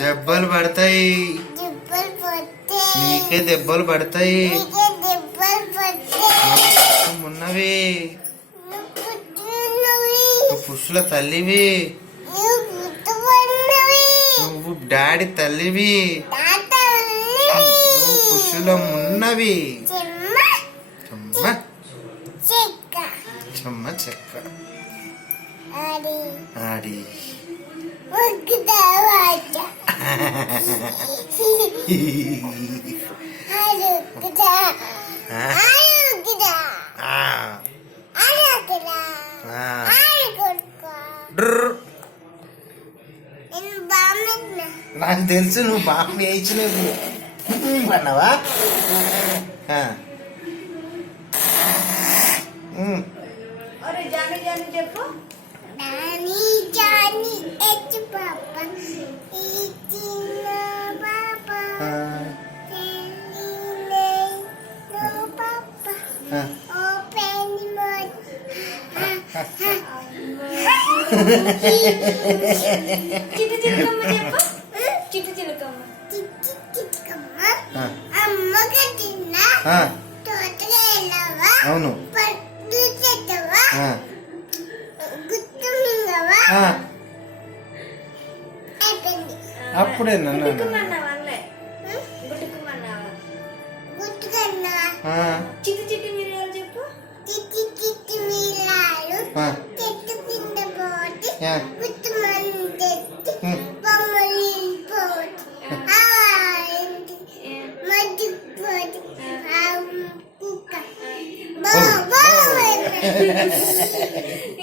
దెబ్బలు పడతాయి, నీకే దెబ్బలు పడతాయి. ఉన్నవి పుష్ల తల్లివి, నువ్వు డాడీ తల్లివి, నువ్వు పుష్లం ఉన్నవి. చెమ్మ చెమ్మ చెక్క ఆడి నాకు తెలుసు నువ్వు బాగా వేయించినవు అన్నావా. చెప్పు చిట్టు చిలుకమ్మ చెప్పు. చిట్టు చిలుకమ్మ అవును అప్పుడే నన్ను చిట్టు చిట్టు మిరియాలు చెప్పు.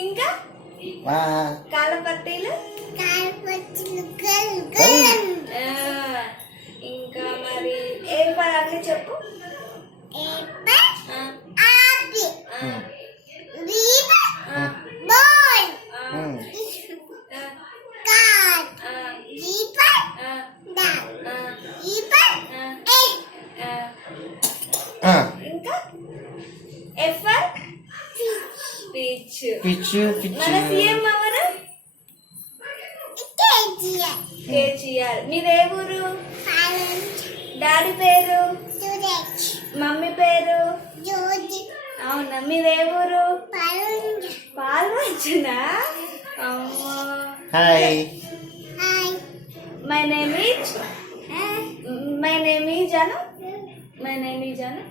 ఇంకా కాలపట్టీలు, ఇంకా మరి ఏ పదాలు చెప్పు. ఇంకా పిచ్చు మన సీఎం ఎవరు? కేసీఆర్. మీదే ఊరు? డాడీ పేరు? మమ్మీ పేరు? అవునా. మీదే ఊరు? పాల్వంచనా? అమ్మో. Hi, my name is Anu. My name is Anu.